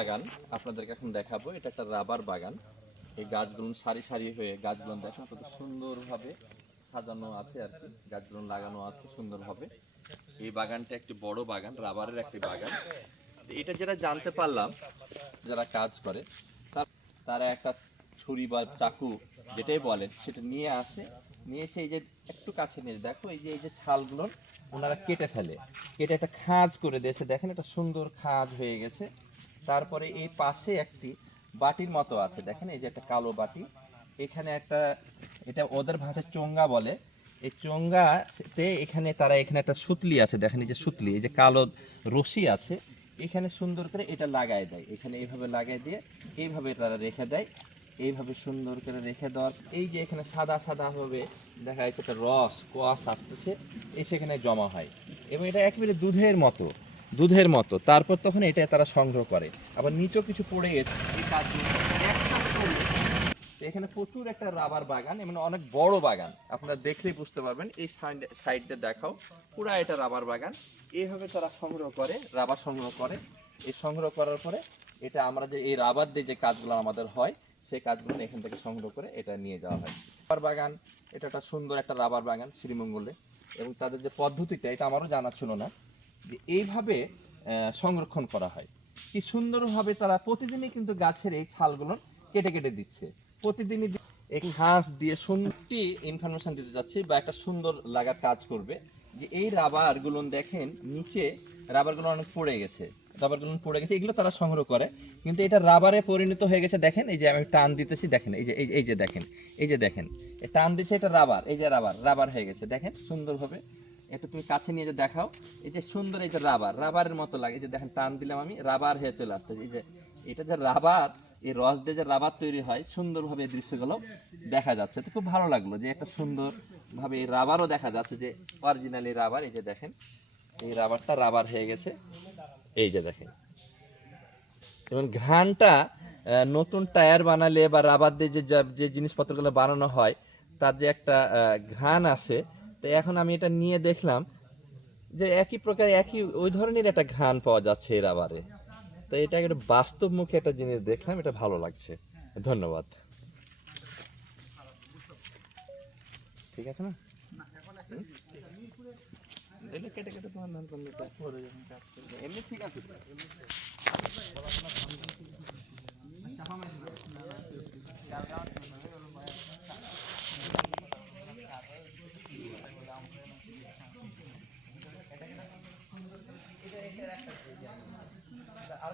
বাগান, আপনাদেরকে এখন দেখাবো। এটা একটা রাবার বাগান। এই গাছগুলো সারি সারি হয়ে গাছগুলো দেখেন কত সুন্দরভাবে সাজানো আছে আর কি। গাছগুলো লাগানো আছে সুন্দরভাবে এই বাগানটা একটি বড় বাগান, রাবারের একটি বাগান। এটা যেটা জানতে পারলাম, যারা কাজ করে, তারা একটা ছুরি বা চাকু যেটাই বলেন, সেটা নিয়ে আসে। নিয়ে এসে এই যে একটু কাছে নিয়ে দেখো এই যে এই যে ছালগুলো ওনারা কেটে ফেলে। কেটে একটা খাঁজ করে দিয়েছে। দেখেন একটা সুন্দর খাঁজ হয়ে গেছে। তারপরে এই পাশে একটি বাটির মতো আছে। দেখেন, এই যে একটা কালো বাটি। এখানে একটা, এটা ওদের ভাষায় চোঙ্গা বলে। এই চোঙ্গাতে এখানে তারা, এখানে একটা সুতলি আছে। দেখেন, এই যে সুতলি, এই যে কালো রশি আছে। এখানে সুন্দর করে এটা লাগায় দেয়। এখানে এইভাবে লাগাই দিয়ে, এইভাবে তারা রেখে দেয়। এইভাবে সুন্দর করে রেখে দেওয়ার, এই যে এখানে সাদা সাদা হবে, দেখা যাচ্ছে একটা রস, কোয়াশ আসতেছে, এই সেখানে জমা হয়। এবং এটা একেবারে দুধের মতো। দুধের মতো। তারপর তখন এটা তারা সংগ্রহ করে। আবার নিচেও কিছু পড়ে গেছে। এখানে প্রচুর একটা রাবার বাগান মানে অনেক বড় বাগান। আপনারা দেখলেই বুঝতে পারবেন। এই সাইডটা দেখাও। পুরা এটা রাবার বাগান। এইভাবে তারা সংগ্রহ করে, রাবার সংগ্রহ করে। এই সংগ্রহ করার পরে এটা আমরা যে, এই রাবার দিয়ে যে কাজগুলো আমাদের হয়, সেই কাজগুলো এখান থেকে সংগ্রহ করে এটা নিয়ে যাওয়া হয়। রাবার বাগান, এটা একটা সুন্দর একটা রাবার বাগান শ্রীমঙ্গলে। এবং তাদের যে পদ্ধতিটা, এটা আমারও জানা ছিল না। যে এইভাবে সংরক্ষণ করা হয়। কি সুন্দরভাবে তারা প্রতিদিনই কিন্তু গাছের এই ছালগুলো কেটে কেটে দিচ্ছে। প্রতিদিনই এই ঘাস দিয়ে সুন্দরটি ইনফরমেশন দিতে যাচ্ছি বা একটা সুন্দর লাগা কাজ করবে। যে এই রাবারগুলো দেখেন, নিচে রাবারগুলো অনেক পড়ে গেছে। রাবারগুলো পড়ে গেছে, এগুলো তারা সংগ্রহ করে। কিন্তু এটা রাবারে পরিণত হয়ে গেছে, দেখেন, এই যে আমি টান দিতেছি, দেখেন, এই যে এই যে দেখেন, এই যে দেখেন টান দিচ্ছে এটা রাবার, এই যে রাবার রাবার হয়ে গেছে, দেখেন, সুন্দরভাবে এটা তুমি কাছে নিয়ে যে দেখাও। এই যে সুন্দর এই যে রাবার, রাবারের মতো লাগে। এই যে দেখেন, টান দিলাম আমি, রাবার হয়ে চলে আসছে। এই যে, এটা যে রাবার, এই রস দিয়ে যে রাবার তৈরি হয়, সুন্দরভাবে এই দৃশ্যগুলো দেখা যাচ্ছে। তো খুব ভালো লাগল যে একটা সুন্দরভাবে এই রাবারও দেখা যাচ্ছে যে অরিজিনালি রাবার। এই যে দেখেন, এই রাবারটা রাবার হয়ে গেছে। এই যে দেখেন। এবং ঘ্রাণটা নতুন টায়ার বানালে বা রাবার দিয়ে যে যা- জিনিসপত্রগুলো বানানো হয়, তার যে একটা ঘ্রাণ আসে তো এখন আমি এটা নিয়ে দেখলাম যে একই প্রকার একই ওই ধরনের একটা ঘান পাওয়া যাচ্ছে এর রাবারে তো এটা একটা বাস্তবমুখী একটা জিনিস দেখলাম এটা ভালো লাগছে। ধন্যবাদ। ঠিক আছে না? এটা কেটে কেটে তোমার নাম এমনি ঠিক আছে। আর